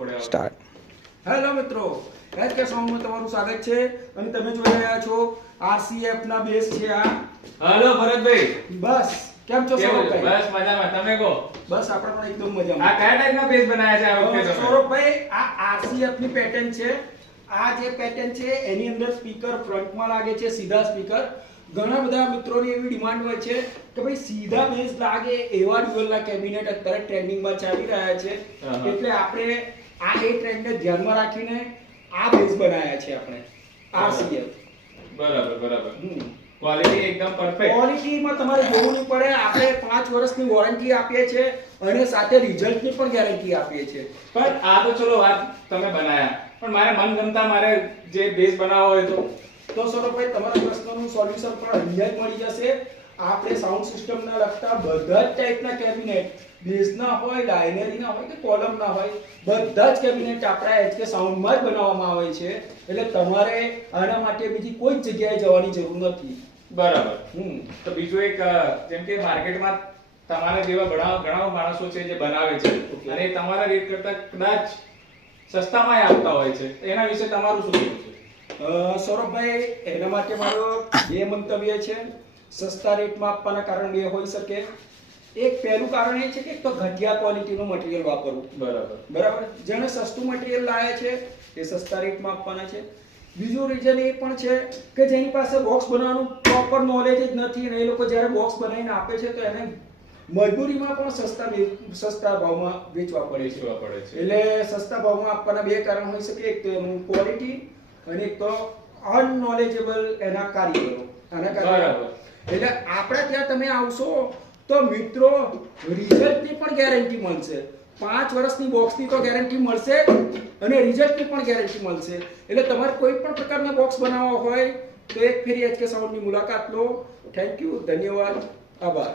પડે start. Hello મિત્રો, HK સાઉન્ડમાં તમારું સ્વાગત છે અને તમે જોઈ રહ્યા છો આરસીએફ ના બેઝ છે આ. હાલો ભરતભાઈ, બસ કેમ છો સૌરભભાઈ? બસ મજામાં. તમે કહો, બસ આપણે પણ એકદમ આ મજામાં. કયા ટાઈપના પેજ બનાવ્યા છે આ વખતે તમે? સૌરભભાઈ, આ આરસીએફ ની પેટર્ન છે. આ જે પેટર્ન છે એની અંદર સ્પીકર ફ્રન્ટમાં લાગે છે, સીધા સ્પીકર. ઘણા બધા મિત્રોની એવી ડિમાન્ડ હોય છે કે ભાઈ સીધા બેઝ લાગે એવા ડ્યુઅલના કેબિનેટ અત્યારે ટ્રેન્ડિંગમાં ચાલી રહ્યા છે. એટલે આપણે આ એ ટ્રેન્ડને ધ્યાનમાં રાખીને આ બેઝ બનાવ્યા છે આપણે આરસીએફ. બરાબર. ક્વોલિટી એકદમ પરફેક્ટ. ક્વોલિટીમાં તમારે જોવું નહીં પડે. આપણે 5 વર્ષની વોરંટી આપીએ છીએ અને સાથે રિઝલ્ટની પણ ગેરંટી આપીએ છીએ. પણ આ તો ચલો વાત તમે બનાયા, પણ મારે મનગમતા મારે જે બેઝ બનાવવો હોય તો સૌરભભાઈ તમારા પ્રશ્નનું સોલ્યુશન પણ અહીંયા જ મળી જશે. આપણે સાઉન્ડ સિસ્ટમને લગતા બધા જ ટાઈપના કેબિનેટ, બેઝના હોય, લાઇનરીના હોય કે કોલમના હોય, બધા જ કેબિનેટ આપણા એચકે સાઉન્ડમાં જ બનાવવામાં આવે છે. એટલે તમારે આના માટે બીજી કોઈ જ જગ્યાએ જવાની જરૂર નથી. બરાબર. તો બીજું એક, જેમ કે માર્કેટમાં તમારા જેવા ઘણા માણસો છે જે બનાવે છે અને તમારા રેટ કરતા કદાચ સસ્તામાં આપતા હોય છે, એના વિશે તમારું શું કહેવું છે? સૌરભભાઈ, એના માટે મારો બે મંતવ્ય છે. સસ્તા રેટમાં આપવાના કારણ બે હોઈ શકે. એક પહેલું કારણ એ છે કે તો ઘટિયા ક્વોલિટીનું મટીરીયલ વાપરવું. બરાબર. જેણે સસ્તું મટીરીયલ લાવ્યા છે એ સસ્તા રેટમાં આપવાના છે. બીજું રીઝન એ પણ છે કે જેની પાસે બોક્સ બનાવવાનું પ્રોપર નોલેજ જ નથી અને એ લોકો જ્યારે બોક્સ બનાવીને આપે છે તો એને મજબૂરીમાં પણ સસ્તા ભાવમાં વેચવા પડે છે. એટલે સસ્તા ભાવમાં આપવાના બે કારણ હોઈ શકે. એક તો એનું ક્વોલિટી અને એક તો અનનોલેજેબલ એના કારીગરો. એટલે આપણે ત્યાં તમે આવશો તો મિત્રો રિઝલ્ટની પણ ગેરંટી મળશે. 5 વર્ષની બોક્સની તો ગેરંટી મળશે અને રિઝલ્ટની પણ ગેરંટી મળશે. એટલે તમારે કોઈ પણ પ્રકારના બોક્સ બનાવવા હોય તો એક ફેરી એચકે સાઉન્ડની મુલાકાત લો. થેન્ક યુ, ધન્યવાદ, આભાર.